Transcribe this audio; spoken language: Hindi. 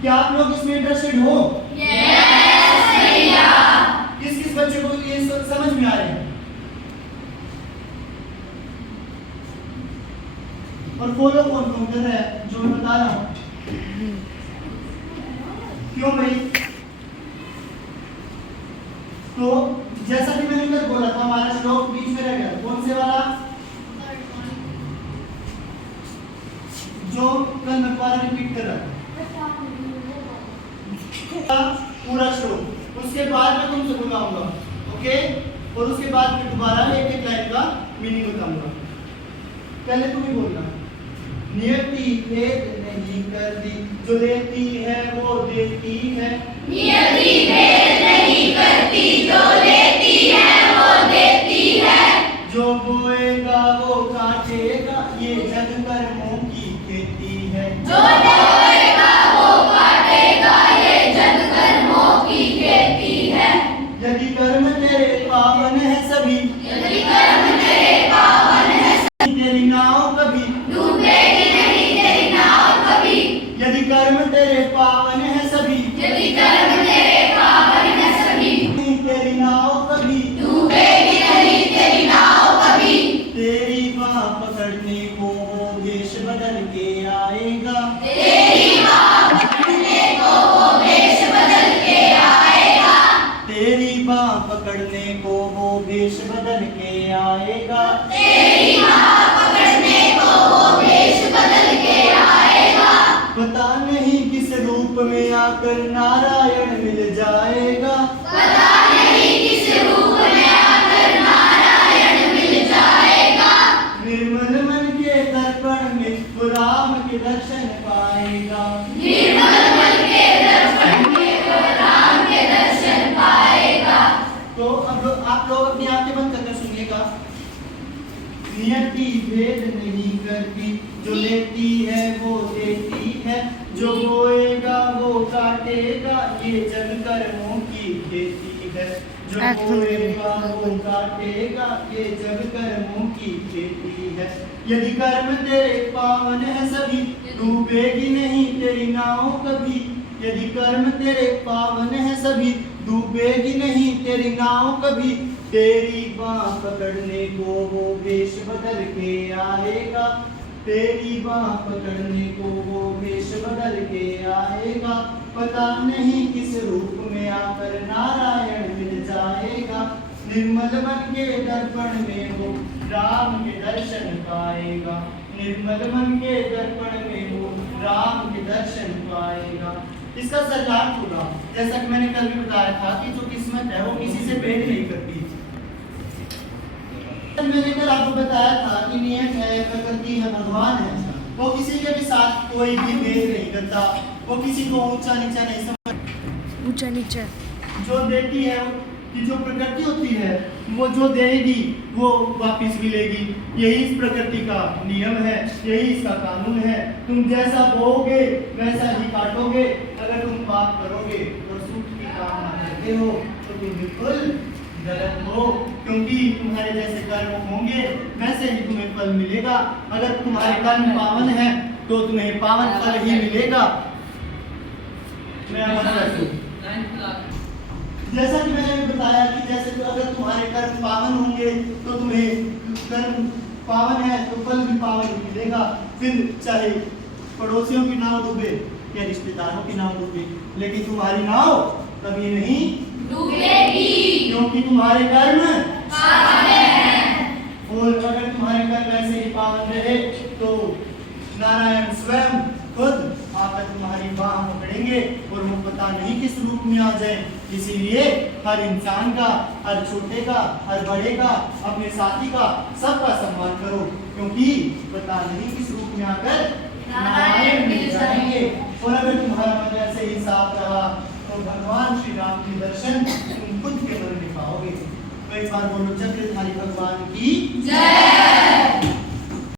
क्या आप लोग इसमें इंटरेस्टेड हो? यस भैया। किस किस बच्चे को ये समझ में आ रहे हैं? और फॉलो कौन कौन कर रहा है जो मैं बता रहा हूँ? क्यों भाई? तो जैसा कि मैंने कल बोला था, हमारा श्लोक बीच में रह गया। कौन से वाला? जो कल मैं दोबारा रिपीट कर रहा था, पूरा श्लोक। उसके बाद मैं तुमसे बुलाऊंगा, ओके? और उसके बाद मैं दोबारा एक एक लाइन का मीनिंग बताऊंगा। पहले तुम ही बोलना। नियति भेद नहीं करती, जो देती है वो देती है। नियति भेद नहीं करती, जो लेती है वो देती है। जो बोएगा वो काटेगा, ये जग कर्मों की खेती है। जो बोएगा वो काटेगा, ये जग कर्मों की खेती है। यदि कर्म तेरे पावन है सभी, यदि कर्म तेरे पावन है तेरी नाव कभी डूबेगी नहीं तेरी नाव कभी। यदि कर्म तेरे पावन है सभी, यदि कर्म तेरे पावन है सभी, तेरी नाव कभी डूबेगी नहीं तेरी नाव कभी। तेरी बाह पकड़ने को वो वेश बदल के आएगा। तेरी बाह पकड़ने को वो वेश बदल के आएगा। तेरी बाह पकड़ने को वो वेश बदल के आएगा। तेरी बाह पकड़ने को वो वेश बदल के आएगा। पता नहीं किस रूप में आकर नारायण मिल जाएगा। पता नहीं किस रूप में आकर नारायण मिल जाएगा। निर्मल मन के दर्पण में वो राम के दर्शन पाएगा। निर्मल मन के दर्पण में वो राम के दर्शन पाएगा। तो अब आप लोग अपनी आंखें बंद करके सुनिएगा। नियति भेद नहीं करती, जो लेती है वो देती है। जो बोएगा वो काटेगा, ये जग कर्मों की खेती है। जो बोएगा वो काटेगा, ये जग कर्मों की खेती है। यदि कर्म तेरे पावन है सभी, डूबेगी नहीं तेरी नाव कभी। यदि कर्म तेरे पावन है सभी, डूबेगी नहीं तेरी नाव कभी। तेरी बाह पकड़ने को वो वेश बदल के आएगा। तेरी बाह पकड़ने को वो वेश बदल के आएगा। पता नहीं किस रूप में आकर नारायण मिल जाएगा। निर्मल मन के दर्पण में वो राम के दर्शन पाएगा। निर्मल मन के दर्पण में वो राम के दर्शन पाएगा। इसका सिद्धांत होगा, जैसा कि मैंने कल भी बताया था, कि जो किस्मत है वो किसी से भेद नहीं करती। मैंने कल आपको बताया था कि नियत है, प्रकृति है, भगवान है, वो किसी के भी साथ कोई भी भेद नहीं करता। वो किसी को ऊंचा नीचा नहीं समझता। ऊंचा नीचा जो देती है, कि जो प्रकृति होती है वो जो देगी वो वापस मिलेगी। यही इस प्रकृति का नियम है, यही इसका कानून है। तुम जैसा बोओगे वैसा ही काटोगे। अगर तुम पाप करोगे और सुख की कामना करते हो तो तुम बिल्कुल गलत हो, क्योंकि तुम्हारे जैसे कर्म होंगे वैसे ही तुम्हें फल मिलेगा। अगर तुम्हारे कर्म पावन है तो तुम्हें पावन फल ही मिलेगा। जैसा कि मैंने बताया कि जैसे तो अगर तुम्हारे कर्म पावन होंगे तो तुम्हें कर्म पावन है तो फल भी पावन मिलेगा। फिर चाहे पड़ोसियों की नाव डूबे या रिश्तेदारों की नाव डूबे, लेकिन तुम्हारी नाव कभी नहीं डूबेगी, क्योंकि तुम्हारे कर्म पावन हैं। और अगर तुम्हारे कर्म ऐसे ही पावन रहे तो नारायण स्वयं खुद आकर तुम्हारी बाह पकड़ेंगे और वो पता नहीं किस रूप में आ जाए। इसीलिए हर इंसान का, हर छोटे का, हर बड़े का, अपने साथी का, सबका सम्मान करो, क्योंकि पता नहीं किस रूप में आकर नारायण मिल जाएंगे। और अगर तुम्हारा मन ऐसे ही साफ रहा तो भगवान श्री राम के दर्शन तुम खुद के मन में पाओगे। तो एक बार बोलो, चक्रधारी भगवान की जय।